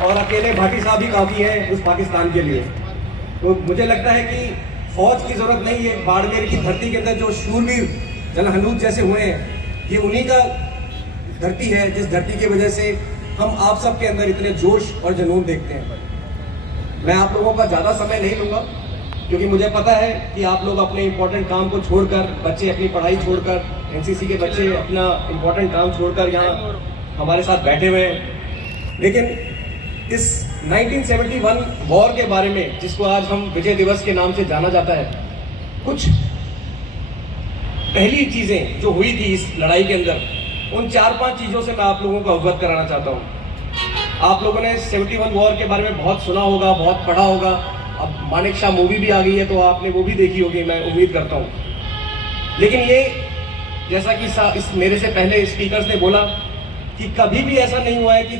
और अकेले भाटी साहब ही काफ़ी हैं उस पाकिस्तान के लिए। तो मुझे लगता है कि फौज की ज़रूरत नहीं है। बाड़मेर की धरती के अंदर जो शूरवीर जनरल हनूज जैसे हुए हैं, ये उन्हीं का धरती है जिस धरती की वजह से हम आप सब के अंदर इतने जोश और जुनून देखते हैं। मैं आप लोगों का ज़्यादा समय नहीं लूँगा क्योंकि मुझे पता है कि आप लोग अपने इम्पोर्टेंट काम को छोड़कर, बच्चे अपनी पढ़ाई छोड़कर, एनसीसी के बच्चे अपना इम्पोर्टेंट काम छोड़कर यहाँ हमारे साथ बैठे हुए हैं। लेकिन इस 1971 वॉर के बारे में, जिसको आज हम विजय दिवस के नाम से जाना जाता है, कुछ पहली चीज़ें जो हुई थी इस लड़ाई के अंदर, उन 4-5 चीज़ों से मैं आप लोगों को अवगत कराना चाहता हूँ। आप लोगों ने 71 वॉर के बारे में बहुत सुना होगा, बहुत पढ़ा होगा। अब मानेक शॉ मूवी भी आ गई है तो आपने वो भी देखी होगी, मैं उम्मीद करता हूँ। लेकिन ये जैसा कि इस मेरे से पहले स्पीकर्स ने बोला कि कभी भी ऐसा नहीं हुआ है कि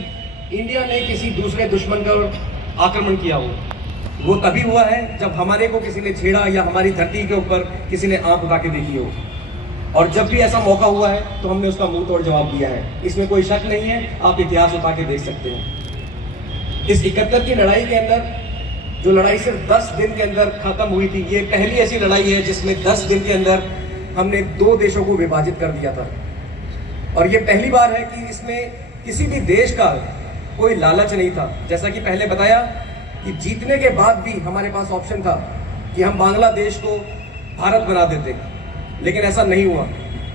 इंडिया ने किसी दूसरे दुश्मन का आक्रमण किया हो। वो तभी हुआ है जब हमारे को किसी ने छेड़ा या हमारी धरती के ऊपर किसी ने आंख उठा के देखी हो। और जब भी ऐसा मौका हुआ है तो हमने उसका मुंह तोड़ जवाब दिया है, इसमें कोई शक नहीं है। आप इतिहास उठा के देख सकते हैं। इस 71 की लड़ाई के अंदर, जो लड़ाई सिर्फ 10 दिन के अंदर खत्म हुई थी, ये पहली ऐसी लड़ाई है जिसमें 10 दिन के अंदर हमने 2 देशों को विभाजित कर दिया था। और ये पहली बार है कि इसमें किसी भी देश का कोई लालच नहीं था। जैसा कि पहले बताया कि जीतने के बाद भी हमारे पास ऑप्शन था कि हम बांग्लादेश को भारत बना देते, लेकिन ऐसा नहीं हुआ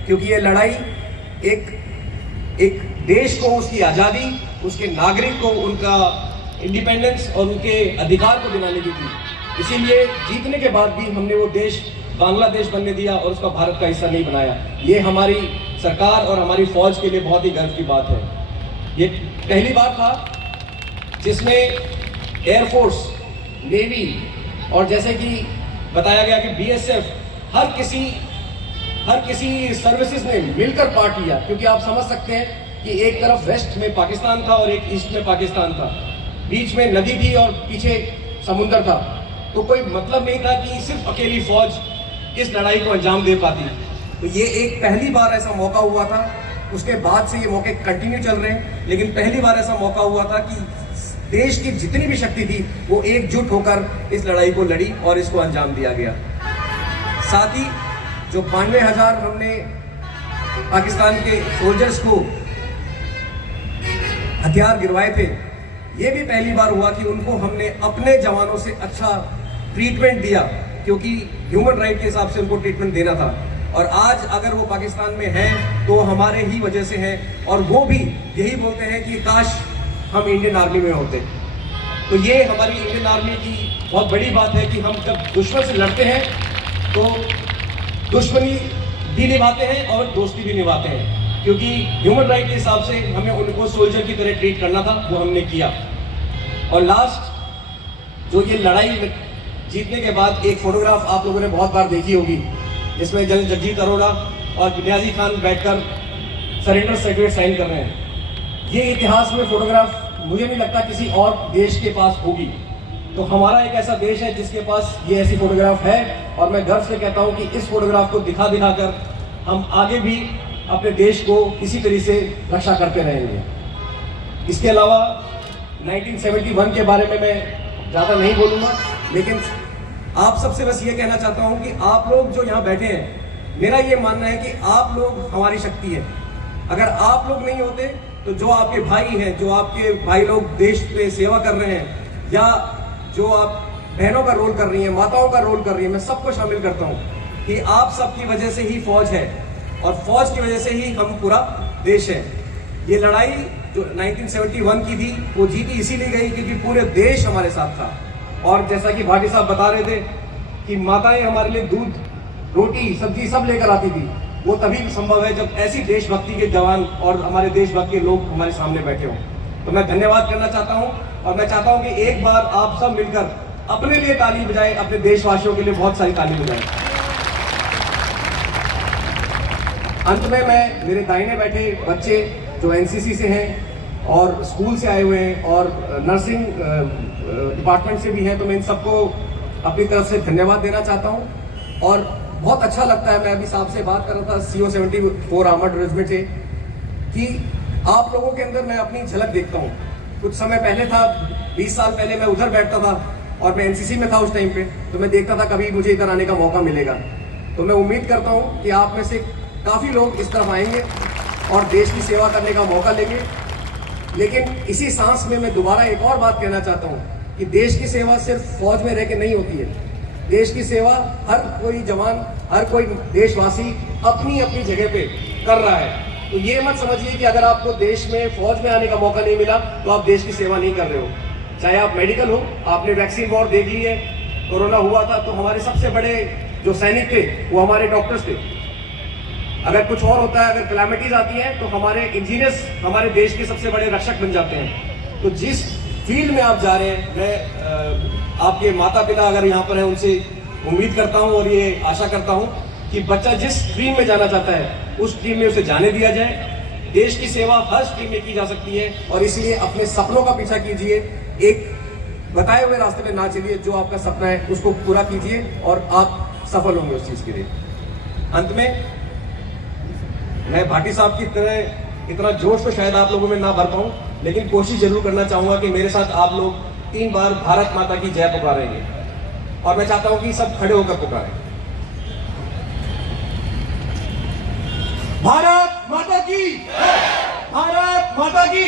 क्योंकि ये लड़ाई एक देश को उसकी आज़ादी, उसके नागरिक को उनका इंडिपेंडेंस और उनके अधिकार को दिलाने की थी। इसीलिए जीतने के बाद भी हमने वो देश बांग्लादेश बनने दिया और उसका भारत का हिस्सा नहीं बनाया। ये हमारी सरकार और हमारी फौज के लिए बहुत ही गर्व की बात है। ये पहली बार था जिसमें एयरफोर्स, नेवी और जैसे कि बताया गया कि बीएसएफ, हर किसी सर्विसेज ने मिलकर पार्ट लिया। क्योंकि आप समझ सकते हैं कि एक तरफ वेस्ट में पाकिस्तान था और एक ईस्ट में पाकिस्तान था, बीच में नदी थी और पीछे समुद्र था। तो कोई मतलब नहीं था कि सिर्फ अकेली फौज इस लड़ाई को अंजाम दे पाती। तो ये एक पहली बार ऐसा मौका हुआ था। उसके बाद से ये मौके कंटिन्यू चल रहे हैं, लेकिन पहली बार ऐसा मौका हुआ था कि देश की जितनी भी शक्ति थी वो एकजुट होकर इस लड़ाई को लड़ी और इसको अंजाम दिया गया। साथ ही जो 92,000 हमने पाकिस्तान के सोल्जर्स को हथियार गिरवाए थे, ये भी पहली बार हुआ कि उनको हमने अपने जवानों से अच्छा ट्रीटमेंट दिया, क्योंकि ह्यूमन राइट के हिसाब से उनको ट्रीटमेंट देना था। और आज अगर वो पाकिस्तान में हैं तो हमारे ही वजह से हैं। और वो भी यही बोलते हैं कि काश हम इंडियन आर्मी में होते। तो ये हमारी इंडियन आर्मी की बहुत बड़ी बात है कि हम जब दुश्मन से लड़ते हैं तो दुश्मनी भी निभाते हैं और दोस्ती भी निभाते हैं, क्योंकि ह्यूमन राइट के हिसाब से हमें उनको सोल्जर की तरह ट्रीट करना था, वो हमने किया। और लास्ट जो ये लड़ाई जीतने के बाद एक फोटोग्राफ आप लोगों ने बहुत बार देखी होगी, जिसमें जनरल जगजीत अरोड़ा और नियाजी खान बैठकर सरेंडर सर्टिफिकेट साइन कर रहे हैं। ये इतिहास में फोटोग्राफ मुझे नहीं लगता किसी और देश के पास होगी। तो हमारा एक ऐसा देश है जिसके पास ये ऐसी फोटोग्राफ है, और मैं गर्व से कहता हूँ कि इस फोटोग्राफ को दिखा कर हम आगे भी अपने देश को इसी तरह से रक्षा करते रहेंगे। इसके अलावा 1971 के बारे में मैं ज़्यादा नहीं बोलूँगा, लेकिन आप सबसे बस ये कहना चाहता हूँ कि आप लोग जो यहाँ बैठे हैं, मेरा ये मानना है कि आप लोग हमारी शक्ति है। अगर आप लोग नहीं होते तो जो आपके भाई हैं, जो आपके भाई लोग देश पे सेवा कर रहे हैं, या जो आप बहनों का रोल कर रही हैं, माताओं का रोल कर रही हैं, मैं सबको शामिल करता हूँ कि आप सबकी वजह से ही फौज है और फौज की वजह से ही हम पूरा देश है। ये लड़ाई जो 1971 की थी वो जीती इसीलिए गई क्योंकि पूरे देश हमारे साथ था। और जैसा कि भाटी साहब बता रहे थे कि माताएं हमारे लिए दूध, रोटी, सब्जी सब लेकर आती थी, वो तभी संभव है जब ऐसी देशभक्ति के जवान और हमारे देशभक्त के लोग हमारे सामने बैठे हों। तो मैं धन्यवाद करना चाहता हूं, और मैं चाहता हूं कि एक बार आप सब मिलकर अपने लिए ताली बजाएं, अपने देशवासियों के लिए बहुत सारी ताली बजाएं। अंत में मैं मेरे दाहिने बैठे बच्चे जो एनसीसी से हैं और स्कूल से आए हुए हैं और नर्सिंग डिपार्टमेंट से भी हैं, तो मैं इन सबको अपनी तरफ से धन्यवाद देना चाहता हूं। और बहुत अच्छा लगता है, मैं अभी साहब से बात कर रहा था CO 74 आर्मर्ड रेजिमेंट से, कि आप लोगों के अंदर मैं अपनी झलक देखता हूं कुछ समय पहले था, 20 साल पहले मैं उधर बैठता था और मैं एनसीसी में था उस टाइम पे, तो मैं देखता था कभी मुझे इधर आने का मौका मिलेगा। तो मैं उम्मीद करता हूँ कि आप में से काफ़ी लोग इस तरफ आएंगे और देश की सेवा करने का मौका लेंगे। लेकिन इसी सांस में मैं दोबारा एक और बात कहना चाहता हूँ कि देश की सेवा सिर्फ फौज में रह के नहीं होती है। देश की सेवा हर कोई जवान, हर कोई देशवासी अपनी अपनी जगह पे कर रहा है। तो ये मत समझिए कि अगर आपको देश में फौज में आने का मौका नहीं मिला तो आप देश की सेवा नहीं कर रहे हो। चाहे आप मेडिकल हो, आपने वैक्सीन वॉर देख ली है, कोरोना हुआ था तो हमारे सबसे बड़े जो सैनिक थे वो हमारे डॉक्टर्स थे। अगर कुछ और होता है, अगर कैलामिटीज आती है तो हमारे इंजीनियर्स हमारे देश के सबसे बड़े रक्षक बन जाते हैं। तो जिस फील्ड में आप जा रहे हैं, मैं आपके माता पिता अगर यहाँ पर हैं उनसे उम्मीद करता हूँ और ये आशा करता हूँ कि बच्चा जिस स्ट्रीम में जाना चाहता है उस स्ट्रीम में उसे जाने दिया जाए। देश की सेवा हर स्ट्रीम में की जा सकती है और इसलिए अपने सपनों का पीछा कीजिए, एक बताए हुए रास्ते पे ना चलिए, जो आपका सपना है उसको पूरा कीजिए और आप सफल होंगे उस चीज के लिए। अंत में मैं भाटी साहब की तरह इतना जोश तो शायद आप लोगों में ना भर पाऊं, लेकिन कोशिश जरूर करना चाहूंगा कि मेरे साथ आप लोग 3 बार भारत माता की जय पुकारेंगे और मैं चाहता हूं कि सब खड़े होकर पुकारें। भारत माता की, भारत माता की।